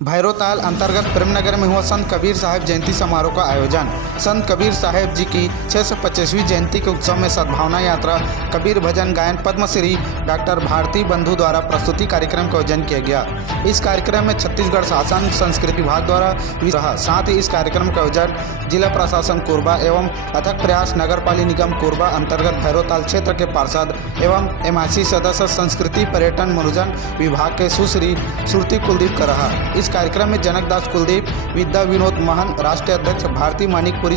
भैरोताल अंतर्गत प्रेमनगर में हुआ संत कबीर साहब जयंती समारोह का आयोजन। संत कबीर साहब जी की 625वीं जयंती के उत्सव में सद्भावना यात्रा, कबीर भजन गायन, पद्मश्री डॉक्टर भारती बंधु द्वारा प्रस्तुति कार्यक्रम का आयोजन किया गया। इस कार्यक्रम में छत्तीसगढ़ शासन संस्कृति विभाग द्वारा रहा। साथ ही इस कार्यक्रम का आयोजन जिला प्रशासन कोरबा एवं अथक प्रयास नगर पालिका निगम कोरबा अंतर्गत भैरोताल क्षेत्र के पार्षद एवं MIC सदस्य संस्कृति पर्यटन मनोरंजन विभाग के सुश्री सुरती कुलदीप का रहा। इस कार्यक्रम में जनक दास कुलदीप, विद्या विनोद महन, राष्ट्रीय अध्यक्ष भारती मानिकपुरी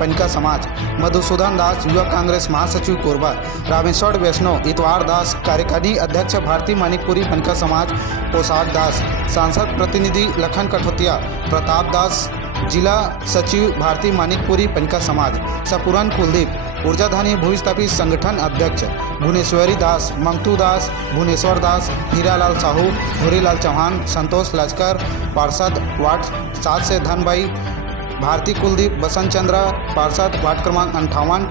पनिका समाज, मधुसूदन दास, युवा कांग्रेस महासचिव कोरबा, रामेश्वर वैष्णव, इतवार दास, कार्यकारिणी अध्यक्ष भारती मानिकपुरी पनिका समाज, पोशाक दास, सांसद प्रतिनिधि लखन कठोतिया, प्रताप दास, जिला सचिव भारती मानिकपुरी पनिका समाज, सपुरन कुलदीप, ऊर्जाधानी भूविस्थापित संगठन अध्यक्ष भुवनेश्वरी दास, मंगतू दास, भुवनेश्वर दास, हीरालाल साहू, भूरीलाल चौहान, संतोष लश्कर, पार्षद वार्ड 7 से धनबाई, भारती कुलदीप, बसंत चंद्रा, पार्षद वार्ड क्रमांक 58,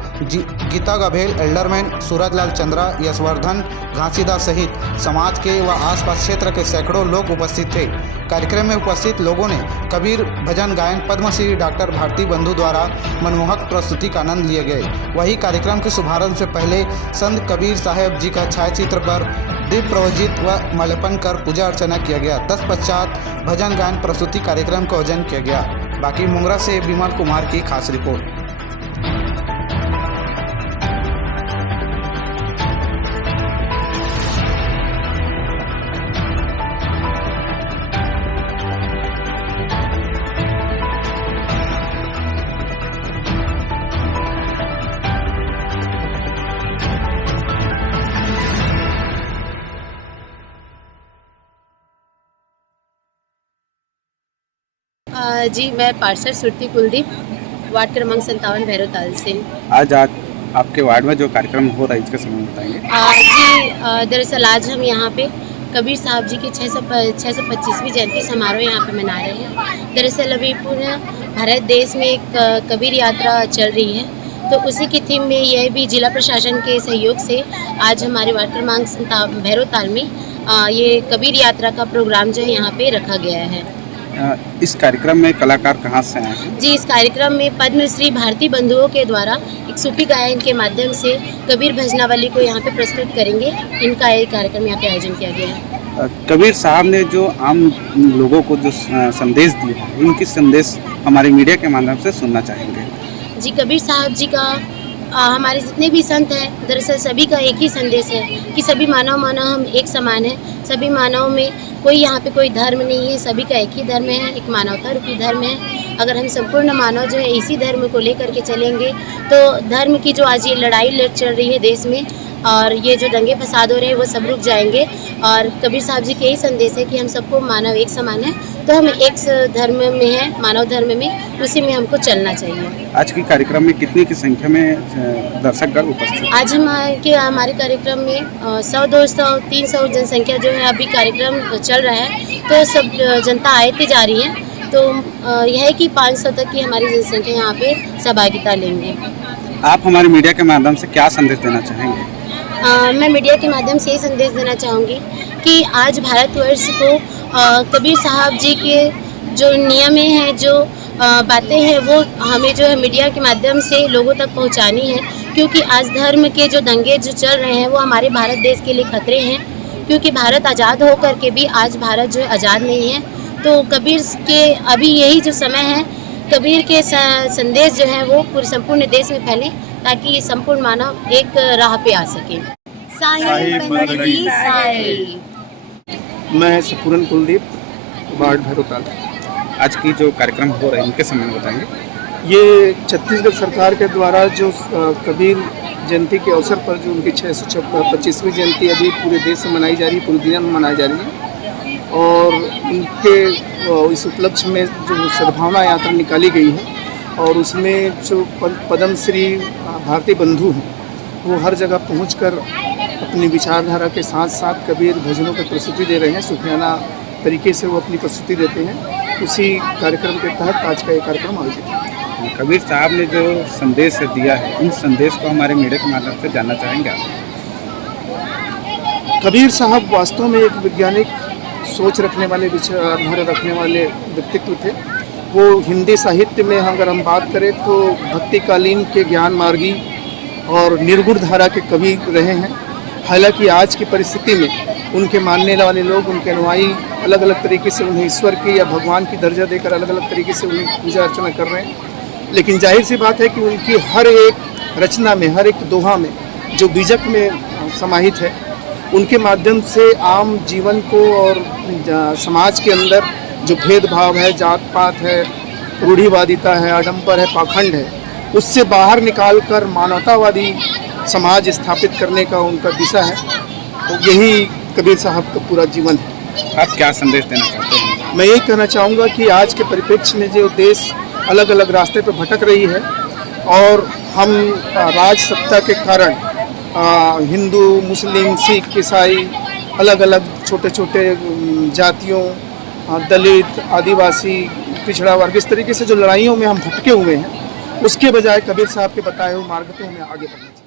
गीता गभेल, एल्डरमैन सूरजलाल चंद्रा, यशवर्धन घासीदास सहित समाज के व आसपास क्षेत्र के सैकड़ों लोग उपस्थित थे। कार्यक्रम में उपस्थित लोगों ने कबीर भजन गायन पद्मश्री डॉक्टर भारती बंधु द्वारा मनमोहक प्रस्तुति का आनंद लिए गए। वहीं कार्यक्रम के शुभारंभ से पहले संत कबीर साहब जी का छायाचित्र पर दीप प्रज्वलित व माल्यार्पण कर पूजा अर्चना किया गया। तत्पश्चात भजन गायन प्रस्तुति कार्यक्रम का आयोजन किया गया। बाकी मुंगरा से विमल कुमार की खास रिपोर्ट। जी, मैं पार्षद सुरती कुलदीप, वार्ड क्रमांक 57 भैरोताल से। आज आपके वार्ड में जो कार्यक्रम हो रहा है इसके संबंध में बताएंगे। जी, दरअसल आज हम यहाँ पे कबीर साहब जी की 625वीं जयंती समारोह यहाँ पे मना रहे हैं। दरअसल अभी पूरे भारत देश में एक कबीर यात्रा चल रही है, तो उसी की थीम में यह भी जिला प्रशासन के सहयोग से आज हमारे वार्ड क्रमांक 57 भैरोताल में ये कबीर यात्रा का प्रोग्राम जो है यहाँ पे रखा गया है। इस कार्यक्रम में कलाकार कहाँ से आए हैं? जी, इस कार्यक्रम में पद्मश्री भारती बंधुओं के द्वारा एक सूफी गायन के माध्यम से कबीर भजनावली को यहाँ पे प्रस्तुत करेंगे। इनका एक कार्यक्रम यहाँ पे आयोजन किया गया है। कबीर साहब ने जो आम लोगों को जो संदेश दिया है, उनकी संदेश हमारे मीडिया के माध्यम से सुनना चाहेंगे। जी, कबीर साहब जी का हमारे जितने भी संत हैं, दरअसल सभी का एक ही संदेश है कि सभी मानव हम एक समान हैं। सभी मानव में कोई यहाँ पे कोई धर्म नहीं है, सभी का एक ही धर्म है, एक मानवता रूपी धर्म है। अगर हम संपूर्ण मानव जो है इसी धर्म को लेकर के चलेंगे तो धर्म की जो आज ये लड़ाई चल रही है देश में और ये जो दंगे फसाद हो रहे हैं वो सब रुक जाएंगे। और कबीर साहब जी के यही संदेश है कि हम सबको मानव एक समान है, तो हम एक धर्म में है, मानव धर्म में, उसी में हमको चलना चाहिए। आज के कार्यक्रम में कितनी की संख्या में दर्शकगण उपस्थित? आज हमारे कार्यक्रम में 100, 200, 300 जनसंख्या जो है अभी कार्यक्रम चल रहा है, तो सब जनता आती जा रही है। तो यह है कि 500 तक की हमारी जनसंख्या यहाँ पे सहभागिता लेंगे। आप हमारे मीडिया के माध्यम से क्या संदेश देना चाहेंगे? मैं मीडिया के माध्यम से ये संदेश देना चाहूँगी कि आज भारतवर्ष को कबीर साहब जी के जो नियम हैं, जो बातें हैं, वो हमें जो है मीडिया के माध्यम से लोगों तक पहुँचानी है। क्योंकि आज धर्म के जो दंगे जो चल रहे हैं वो हमारे भारत देश के लिए खतरे हैं। क्योंकि भारत आज़ाद होकर के भी आज भारत जो है आज़ाद नहीं है। तो कबीर के अभी यही जो समय है, कबीर के संदेश जो है वो पूरे संपूर्ण देश में फैले, ताकि ये संपूर्ण मानव एक राह पे आ सके। मैं सपुरन कुलदीप, वार्ड भैरोताल। आज की जो कार्यक्रम हो रहे हैं इनके संबंध में बताएंगे। ये छत्तीसगढ़ सरकार के द्वारा जो कबीर जयंती के अवसर पर जो उनकी 625वीं जयंती अभी पूरे देश में मनाई जा रही है, पूरी दुनिया में मनाई जा रही है, और उनके इस उपलक्ष्य में जो सद्भावना यात्रा निकाली गई है और उसमें जो पद्मश्री भारती बंधु हैं वो हर जगह पहुंचकर अपनी विचारधारा के साथ साथ कबीर भजनों की प्रस्तुति दे रहे हैं। सूफियाना तरीके से वो अपनी प्रस्तुति देते हैं। उसी कार्यक्रम के तहत आज का ये कार्यक्रम आयोजित है। कबीर साहब ने जो संदेश दिया है, उन संदेश को हमारे मीडिया के माध्यम से जानना चाहेंगे आप? कबीर साहब वास्तव में एक वैज्ञानिक सोच रखने वाले, विचारधारा रखने वाले व्यक्तित्व थे। वो हिंदी साहित्य में अगर हम बात करें तो भक्तिकालीन के ज्ञान मार्गी और निर्गुण धारा के कवि रहे हैं। हालांकि आज की परिस्थिति में उनके मानने वाले लोग, उनके अनुयायी अलग अलग तरीके से उन्हें ईश्वर की या भगवान की दर्जा देकर अलग अलग तरीके से उन्हें पूजा अर्चना कर रहे हैं। लेकिन जाहिर सी बात है कि उनकी हर एक रचना में, हर एक दोहा में जो बीजक में समाहित है, उनके माध्यम से आम जीवन को और समाज के अंदर जो भेदभाव है, जात पात है, रूढ़िवादिता है, आडंबर है, पाखंड है, उससे बाहर निकालकर मानवतावादी समाज स्थापित करने का उनका दिशा है। तो यही कबीर साहब का पूरा जीवन है। आप क्या संदेश देना चाहते हैं? मैं यही कहना चाहूँगा कि आज के परिप्रेक्ष्य में जो देश अलग अलग रास्ते पर भटक रही है और हम राज सत्ता के कारण हिंदू, मुस्लिम, सिख, ईसाई, अलग अलग छोटे छोटे जातियों, दलित, आदिवासी, पिछड़ा वर्ग, इस तरीके से जो लड़ाइयों में हम भटके हुए हैं, उसके बजाय कबीर साहब के बताए हुए मार्ग पे हमें आगे बढ़ना चाहिए।